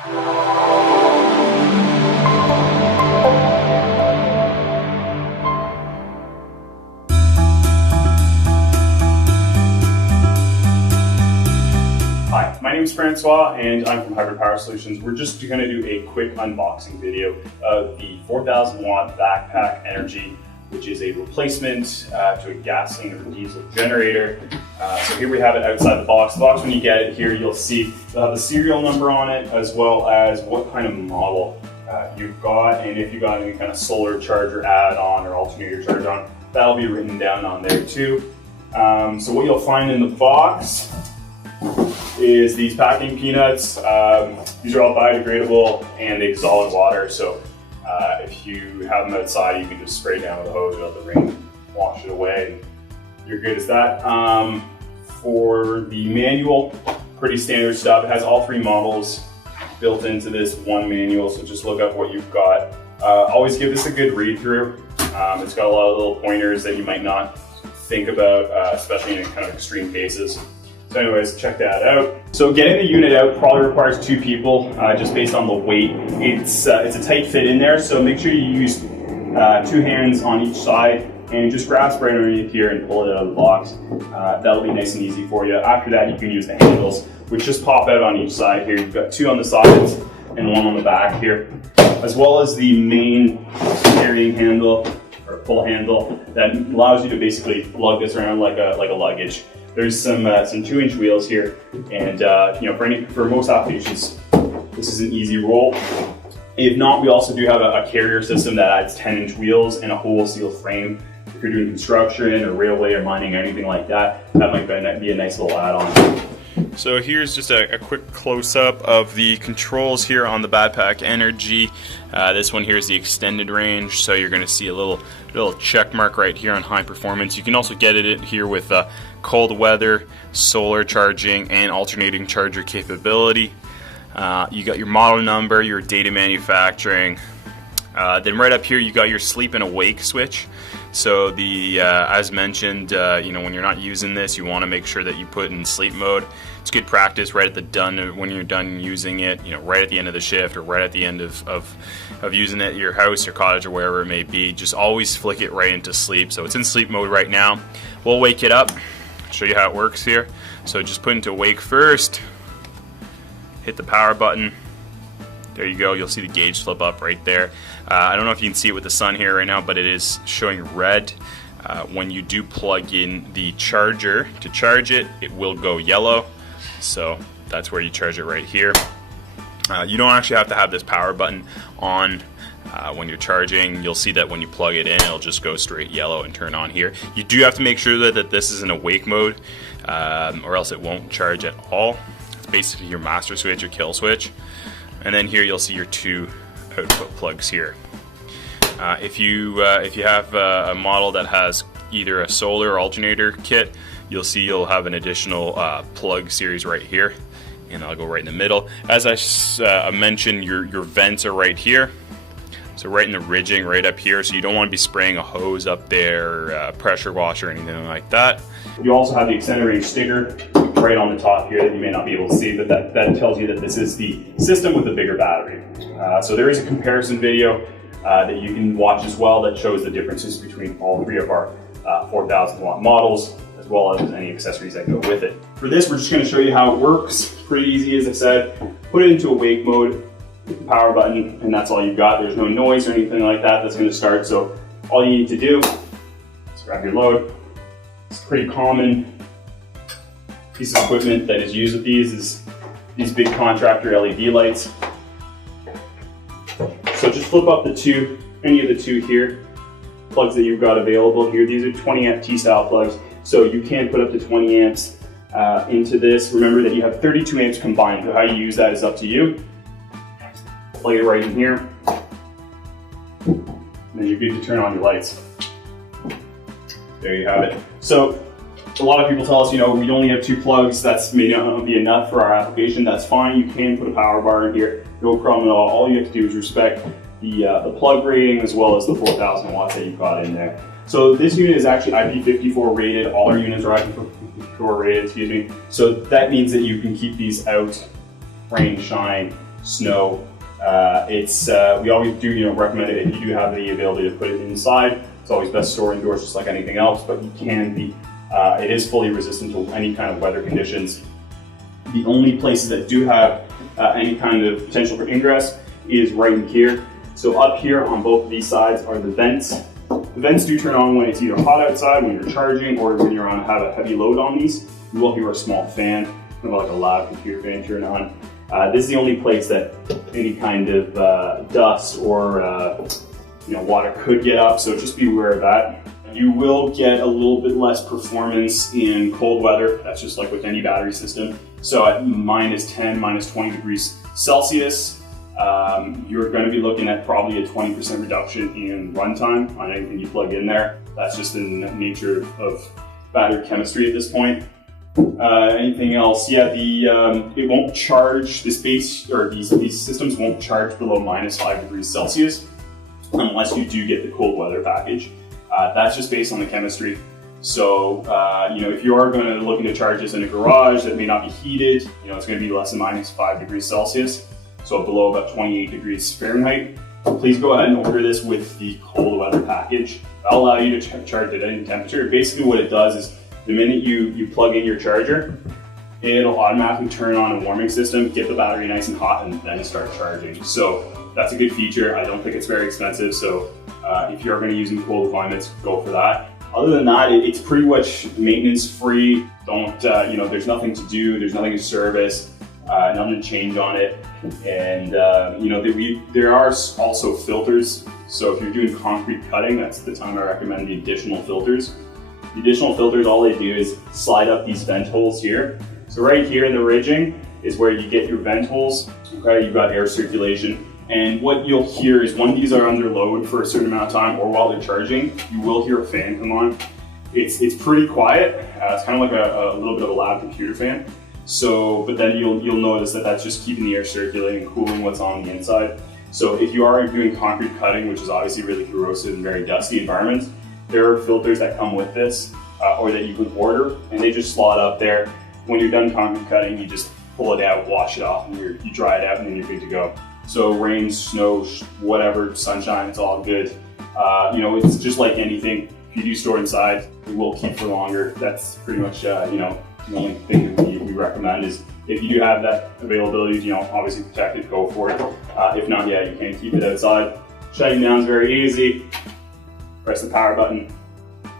Hi, my name is Francois and I'm from Hybrid Power Solutions. We're just going to do a quick unboxing video of the 4,000 watt Batt Energy, which is a replacement to a gasoline or diesel generator. So here we have it outside the box. The box, when you get it here, you'll see the serial number on it, as well as what kind of model you've got, and if you've got any kind of solar charger add-on or alternator charger on, that'll be written down on there too. So what you'll find in the box is these packing peanuts. These are all biodegradable and they dissolve in water, so if you have them outside, you can just spray down with a hose without the rain, wash it away, and you're good as that. For the manual, pretty standard stuff. It has all three models built into this one manual, so just look up what you've got. Always give this a good read through. It's got a lot of little pointers that you might not think about, especially in kind of extreme cases. So anyways, check that out. So getting the unit out probably requires two people, just based on the weight. It's a tight fit in there, so make sure you use two hands on each side and just grasp right underneath here and pull it out of the box. That'll be nice and easy for you. After that, you can use the handles, which just pop out on each side here. You've got two on the sides and one on the back here, as well as the main carrying handle or pull handle that allows you to basically lug this around like a luggage. There's some 2-inch wheels here, and for most applications, this is an easy roll. If not, we also do have a carrier system that adds 10-inch wheels and a whole steel frame. If you're doing construction or railway or mining or anything like that, that might be a nice little add-on. So here's just a quick close-up of the controls here on the Batt Energy. This one here is the extended range, so you're going to see a little check mark right here on high performance. You can also get it here with cold weather, solar charging, and alternating charger capability. You got your model number, your date of manufacturing. Then right up here you got your sleep and awake switch. So as mentioned, when you're not using this, you want to make sure that you put in sleep mode. It's good practice right at when you're done using it, right at the end of the shift or right at the end of using it at your house or cottage or wherever it may be. Just always flick it right into sleep. So it's in sleep mode right now. We'll wake it up, show you how it works here. So just put into wake first, hit the power button. There you go, you'll see the gauge flip up right there. I don't know if you can see it with the sun here right now, but it is showing red. When you do plug in the charger to charge it, it will go yellow. So that's where you charge it right here. You don't actually have to have this power button on when you're charging. You'll see that when you plug it in, it'll just go straight yellow and turn on here. You do have to make sure that this is in awake mode, or else it won't charge at all. It's basically your master switch or kill switch. And then here you'll see your two output plugs here. If you have a model that has either a solar or alternator kit, you'll see you'll have an additional plug series right here, and I'll go right in the middle. As I mentioned, your vents are right here, so right in the ridging right up here, so you don't want to be spraying a hose up there, pressure washer or anything like that. You also have the extended range sticker right on the top here that you may not be able to see, but that tells you that this is the system with the bigger battery. So there is a comparison video that you can watch as well that shows the differences between all three of our 4,000 watt models, as well as any accessories that go with it. For this, we're just going to show you how it works. Pretty easy, as I said. Put it into awake mode, hit the power button, and that's all you've got. There's no noise or anything like that that's going to start, so all you need to do is grab your load. It's a pretty common piece of equipment that is used with these big contractor LED lights. So just flip up any of the two here, plugs that you've got available here. These are 20 amp T-style plugs, so you can put up to 20 amps into this. Remember that you have 32 amps combined, so how you use that is up to you. Plug it right in here, and then you're good to turn on your lights. There you have it. So a lot of people tell us, we only have 2 plugs. That's may not be enough for our application. That's fine. You can put a power bar in here. No problem at all. All you have to do is respect the plug rating as well as the 4,000 watts that you've got in there. So this unit is actually IP54 rated. All our units are IP54 rated, excuse me. So that means that you can keep these out, rain, shine, snow. We always do recommend it if you do have the availability to put it inside. It's always best stored indoors, just like anything else. But it is fully resistant to any kind of weather conditions. The only places that do have any kind of potential for ingress is right in here. So up here on both of these sides are the vents. The vents do turn on when it's either hot outside, when you're charging, or when you're have a heavy load on these. You will hear a small fan, kind of like a loud computer fan turn on. This is the only place that any kind of dust or water could get up, so just be aware of that. You will get a little bit less performance in cold weather. That's just like with any battery system. So at -10, -20 degrees Celsius, you're going to be looking at probably a 20% reduction in runtime on anything you plug in there. That's just the nature of battery chemistry at this point. Anything else? Yeah, it won't charge. These systems won't charge below -5 degrees Celsius unless you do get the cold weather package. That's just based on the chemistry. So, if you are going to look into charge this in a garage that may not be heated, it's going to be less than -5 degrees Celsius. So below about 28 degrees Fahrenheit. Please go ahead and order this with the cold weather package. That'll allow you to charge at any temperature. Basically what it does is the minute you plug in your charger, it'll automatically turn on a warming system, get the battery nice and hot, and then start charging. So that's a good feature. I don't think it's very expensive. So if you're going to use in cold climates, go for that. Other than that, it's pretty much maintenance free. There's nothing to do. There's nothing to service. Nothing to change on it. And there are also filters. So if you're doing concrete cutting, that's the time I recommend the additional filters. The additional filters, all they do is slide up these vent holes here. So right here in the ridging is where you get your vent holes. Okay, you've got air circulation. And what you'll hear is when these are under load for a certain amount of time or while they're charging, you will hear a fan come on. It's pretty quiet. It's kind of like a little bit of a loud computer fan. So, but then you'll notice that that's just keeping the air circulating and cooling what's on the inside. So if you are doing concrete cutting, which is obviously really corrosive and very dusty environments, there are filters that come with this or that you can order, and they just slot up there. When you're done concrete cutting, you just pull it out, wash it off, and you dry it out, and then you're good to go. So rain, snow, whatever, sunshine, it's all good. It's just like anything. If you do store inside, it will keep for longer. That's pretty much, the only thing that we recommend is if you do have that availability, obviously protect it, go for it. If not, you can't keep it outside. Shutting down is very easy. Press the power button,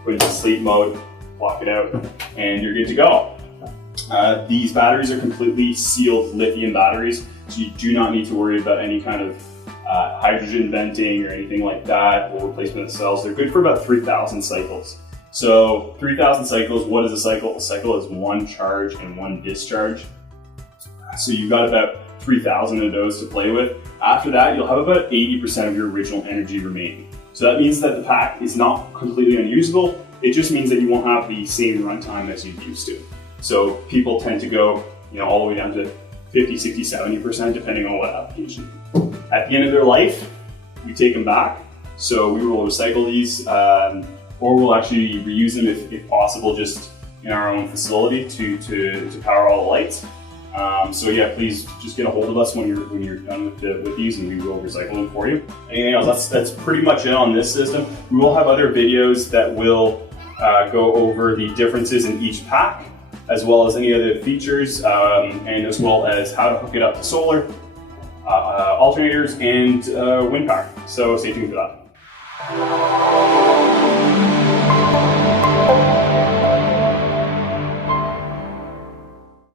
put it into sleep mode, lock it out, and you're good to go. These batteries are completely sealed lithium batteries, so you do not need to worry about any kind of hydrogen venting or anything like that, or replacement of cells. They're good for about 3,000 cycles. So 3,000 cycles, what is a cycle? A cycle is one charge and one discharge. So you've got about 3,000 of those to play with. After that, you'll have about 80% of your original energy remaining. So that means that the pack is not completely unusable. It just means that you won't have the same runtime as you used to. So people tend to go, all the way down to 50, 60, 70%, depending on what application. At the end of their life, we take them back. So we will recycle these, or we'll actually reuse them if possible, just in our own facility to power all the lights. Please just get a hold of us when you're done with these, and we will recycle them for you. Anything else? That's pretty much it on this system. We will have other videos that will go over the differences in each pack, as well as any other features, and as well as how to hook it up to solar, alternators, and wind power. So stay tuned for that.